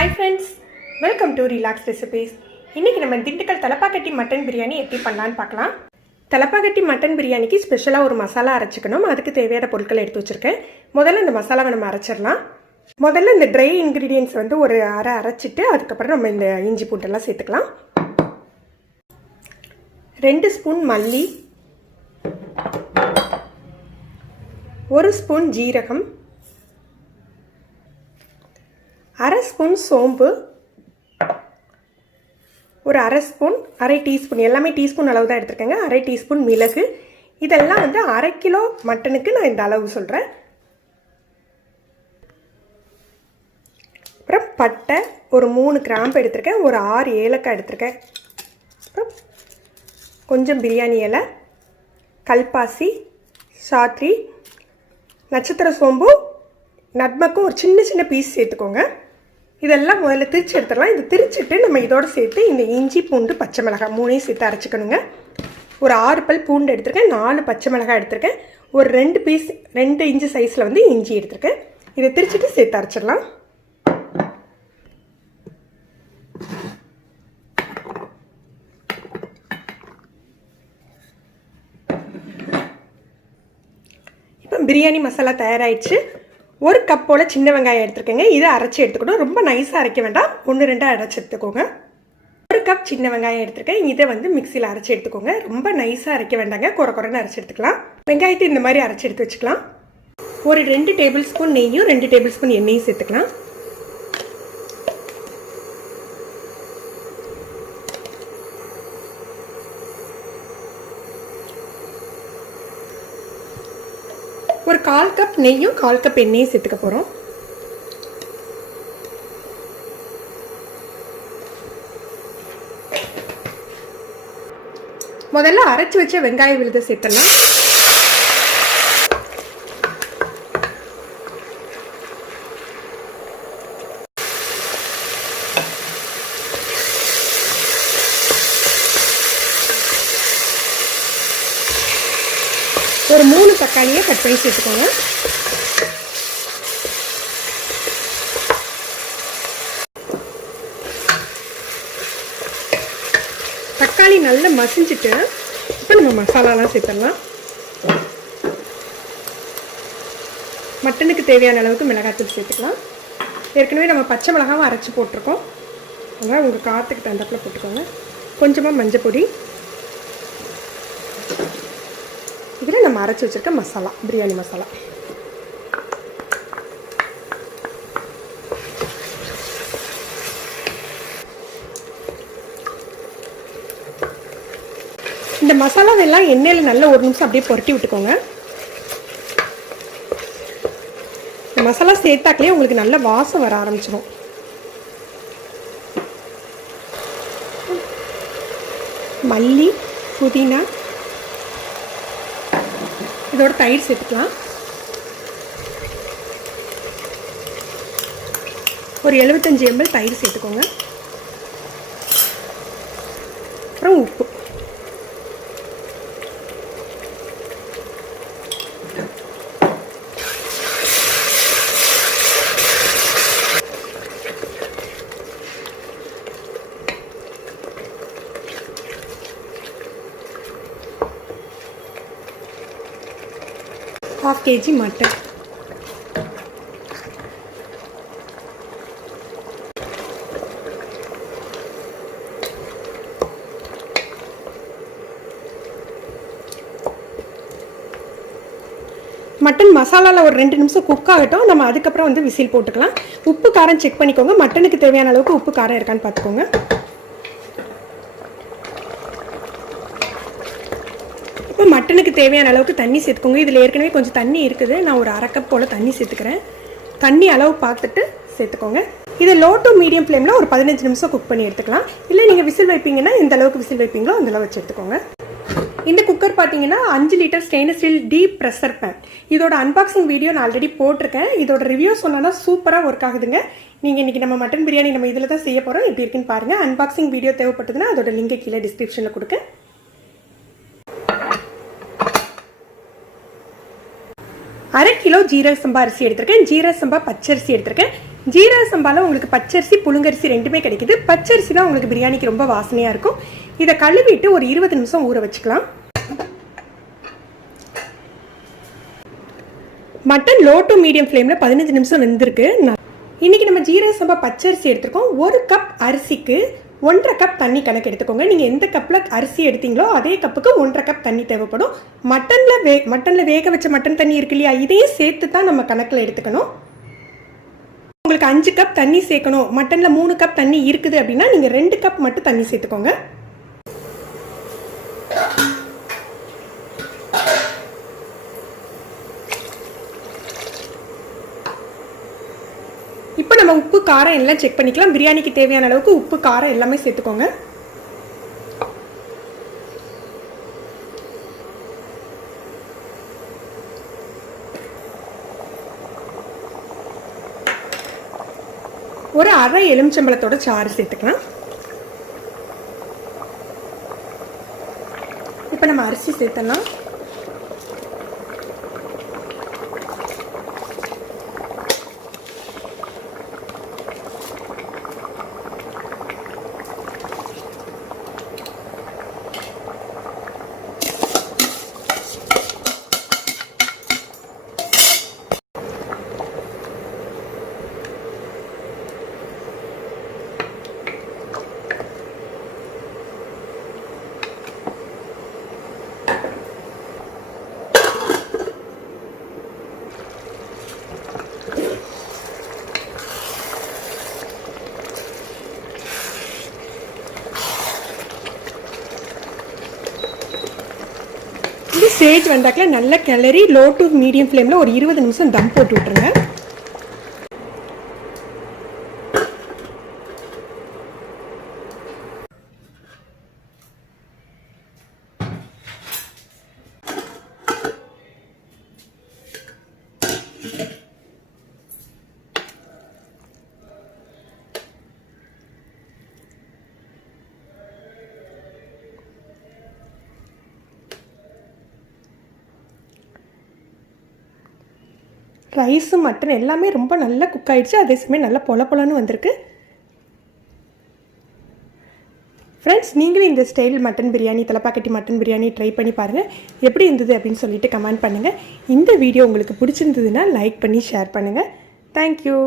Hi friends, welcome to Relax Recipes. இன்னைக்கு நம்ம Dindigul Thalappakatti mutton biryani எப்படி பண்ணலாம்னு பார்க்கலாம். தலப்பாக்கட்டி மட்டன் பிரியாணிக்கு ஸ்பெஷலாக ஒரு மசாலா அரைச்சிக்கணும். அதுக்கு தேவையான பொருட்களை எடுத்து வச்சிருக்கேன். முதல்ல இந்த மசாலாவை நம்ம அரைச்சிடலாம். முதல்ல இந்த ட்ரை இன்க்ரீடியன்ட்ஸ் வந்து ஒரு அரைச்சிட்டு அதுக்கப்புறம் நம்ம இந்த இஞ்சி பூண்டெல்லாம் சேர்த்துக்கலாம். 2 ஸ்பூன் மல்லி, 1 ஸ்பூன் ஜீரகம், 1/2 ஸ்பூன் சோம்பு, ஒரு 1/2 ஸ்பூன், 1/2 டீஸ்பூன், எல்லாமே டீஸ்பூன் அளவு தான் எடுத்துருக்கேங்க. 1/2 டீஸ்பூன் மிளகு. இதெல்லாம் வந்து 1/2 கிலோ மட்டனுக்கு நான் இந்த அளவு சொல்கிறேன். அப்புறம் பட்டை ஒரு 3 கிராம்பு எடுத்திருக்கேன், ஒரு 6 ஏலக்காய் எடுத்திருக்கேன், அப்புறம் கொஞ்சம் பிரியாணி இலை, கல்பாசி, சாத்ரி, நட்சத்திர சோம்பு, நட்மக்கும் ஒரு சின்ன சின்ன பீஸ் சேர்த்துக்கோங்க. இதெல்லாம் முதல்ல திரிச்சு எடுத்துடலாம். இது திரிச்சிட்டு நம்ம இதோடு சேர்த்து இந்த இஞ்சி பூண்டு பச்சை மிளகாய் 3ஐயும் சேர்த்து அரைச்சிக்கணுங்க. ஒரு 6 பல் பூண்டு எடுத்திருக்கேன், 4 பச்சை மிளகாய் எடுத்திருக்கேன், ஒரு 2 பீஸ் 2 இன்ச்சு சைஸில் வந்து இஞ்சி எடுத்திருக்கேன். இதை திரிச்சிட்டு சேர்த்து அரைச்சிடலாம். இப்போ பிரியாணி மசாலா தயாராகிடுச்சு. 1 கப் போல் சின்ன வெங்காயம் எடுத்துருக்கேங்க. இதை அரைச்சி எடுத்துக்கணும். ரொம்ப நைஸாக அரைக்க வேண்டாம், 1-2 அரைச்சி எடுத்துக்கோங்க. 1 கப் சின்ன வெங்காயம் எடுத்துருக்கேன். இதை வந்து மிக்சியில் அரைச்சி எடுத்துக்கோங்க. ரொம்ப நைஸாக அரைக்க வேண்டாங்க, குறைன்னு அரைச்சி எடுத்துக்கலாம். வெங்காயத்தை இந்த மாதிரி அரைச்சி எடுத்து வச்சுக்கலாம். ஒரு 2 டேபிள் ஸ்பூன் நெய்யும் 2 டேபிள் ஸ்பூன் எண்ணெயும் சேர்த்துக்கலாம். ஒரு 1/4 கப் நெய்யும் 1/4 கப் எண்ணெயும் சேர்த்துக்க போகிறோம். முதல்ல அரைச்சி வச்ச வெங்காய விழுதை சேர்த்துடலாம். ஒரு 3 தக்காளியை கட் பண்ணி சேர்த்துக்கோங்க. தக்காளி நல்லா மசிஞ்சிட்டு இப்போ நம்ம மசாலாலாம் சேர்த்துடலாம். மட்டனுக்கு தேவையான அளவுக்கு மிளகாத்தூள் சேர்த்துக்கலாம். ஏற்கனவே நம்ம பச்சை மிளகாவும் அரைச்சி போட்டிருக்கோம், அதனால் உங்கள் காற்றுக்கு தகுந்தாப்பில் போட்டுக்கோங்க. கொஞ்சமாக மஞ்சள் பொடி, இதில் நம்ம அரைச்சி வச்சுருக்க மசாலா, பிரியாணி மசாலா. இந்த மசாலாவெல்லாம் எண்ணெயில் நல்லா 1 நிமிஷம் அப்படியே புரட்டி விட்டுக்கோங்க. இந்த மசாலா சேர்த்தாக்கலே உங்களுக்கு நல்ல வாசம் வர ஆரம்பிச்சிடும். மல்லி, புதினா, இதோட தயிர் சேர்த்துக்கலாம். ஒரு 75 ml தயிர் சேர்த்துக்கோங்க. அப்புறம் உப்பு. ½ kg மட்டன். மட்டன் மசாலாவில் ஒரு 2 நிமிஷம் குக் ஆகட்டும். நம்ம அதுக்கப்புறம் வந்து விசில் போட்டுக்கலாம். உப்பு காரம் செக் பண்ணிக்கோங்க. மட்டனுக்கு தேவையான அளவுக்கு உப்பு காரம் இருக்கான்னு பார்த்துக்கோங்க. இப்போ மட்டனுக்கு தேவையான அளவுக்கு தண்ணி சேர்த்துக்கோங்க. இதில் ஏற்கனவே கொஞ்சம் தண்ணி இருக்குது, நான் ஒரு 1/2 கப் போல் தண்ணி சேர்த்துக்கிறேன். தண்ணி அளவு பார்த்துட்டு சேர்த்துக்கோங்க. இதை லோ டு மீடியம் ஃப்ளேமில் ஒரு 15 நிமிஷம் குக் பண்ணி எடுத்துக்கலாம். இல்லை நீங்கள் விசில் வைப்பீங்கன்னா எந்த அளவுக்கு விசில் வைப்பீங்களோ அந்தளவு வச்சு எடுத்துக்கோங்க. இந்த குக்கர் பார்த்தீங்கன்னா 5 litre stainless steel deep pressure pan. இதோட அன்பாக்சிங் வீடியோ நான் ஆல்ரெடி போட்டிருக்கேன். இதோட ரிவ்யூ சொன்னால் சூப்பராக ஒர்க் ஆகுதுங்க. நீங்கள் இன்றைக்கி நம்ம மட்டன் பிரியாணி நம்ம இதில் தான் செய்ய போகிறோம். எப்படி இருக்குன்னு பாருங்கள். அன்பாக்சிங் வீடியோ தேவைப்பட்டதுன்னா அதோட லிங்கை கீழே டிஸ்கிரிப்ஷனில் கொடுக்க. 1/2 கிலோ ஜீரக சம்பா அரிசி எடுத்திருக்கேன். ஜீரக சம்பா பச்சரிசி எடுத்திருக்கேன். ஜீரக சம்பாவில் உங்களுக்கு பச்சரிசி புழுங்கரிசி ரெண்டுமே கிடைக்குது. பச்சரிசி தான் உங்களுக்கு பிரியாணிக்கு ரொம்ப வாசனையாக இருக்கும். இதை கழுவிட்டு ஒரு 20 நிமிஷம் ஊற வச்சுக்கலாம். மட்டன் லோ டு மீடியம் ஃப்ளேமில் 15 நிமிஷம் வெந்திருக்கு. இன்றைக்கி நம்ம ஜீரக சம்பா பச்சரிசி எடுத்துருக்கோம். 1 கப் அரிசிக்கு 1.5 கப் தண்ணி கணக்கு எடுத்துக்கோங்க. நீங்கள் எந்த கப்பில் அரிசி எடுத்தீங்களோ அதே கப்புக்கு 1.5 கப் தண்ணி தேவைப்படும். மட்டனில் வேக வச்ச மட்டன் தண்ணி இருக்கு இல்லையா, இதையும் சேர்த்து தான் நம்ம கணக்கில் எடுத்துக்கணும். உங்களுக்கு 5 கப் தண்ணி சேர்க்கணும், மட்டனில் 3 கப் தண்ணி இருக்குது அப்படின்னா நீங்கள் 2 கப் மட்டும் தண்ணி சேர்த்துக்கோங்க. இப்போ நம்ம உப்பு காரம் எல்லாம் செக் பண்ணிக்கலாம். பிரியாணிக்கு தேவையான அளவுக்கு உப்பு காரம் எல்லாமே சேர்த்துக்கோங்க. ஒரு அரை எலுமிச்சம்பழத்தோட சாறு சேர்த்துக்கலாம். இப்போ நம்ம அரிசி சேர்த்தலாம். ஸ்டேஜ் வந்தாக்கில் நல்ல கிளறி லோ டு மீடியம் ஃப்ளேமில் ஒரு 20 நிமிஷம் தம் போட்டு விட்டுருங்க. ரைஸு மட்டன் எல்லாமே ரொம்ப நல்லா குக் ஆகிடுச்சு. அதே சமயம் நல்லா பொலன்னு வந்திருக்கு. ஃப்ரெண்ட்ஸ், நீங்களும் இந்த style mutton biryani, Thalappakatti mutton biryani try பண்ணி பாருங்கள். எப்படி இருந்தது அப்படின்னு சொல்லிட்டு கமெண்ட் பண்ணுங்கள். இந்த வீடியோ உங்களுக்கு பிடிச்சிருந்ததுன்னா லைக் பண்ணி ஷேர் பண்ணுங்கள். தேங்க்யூ.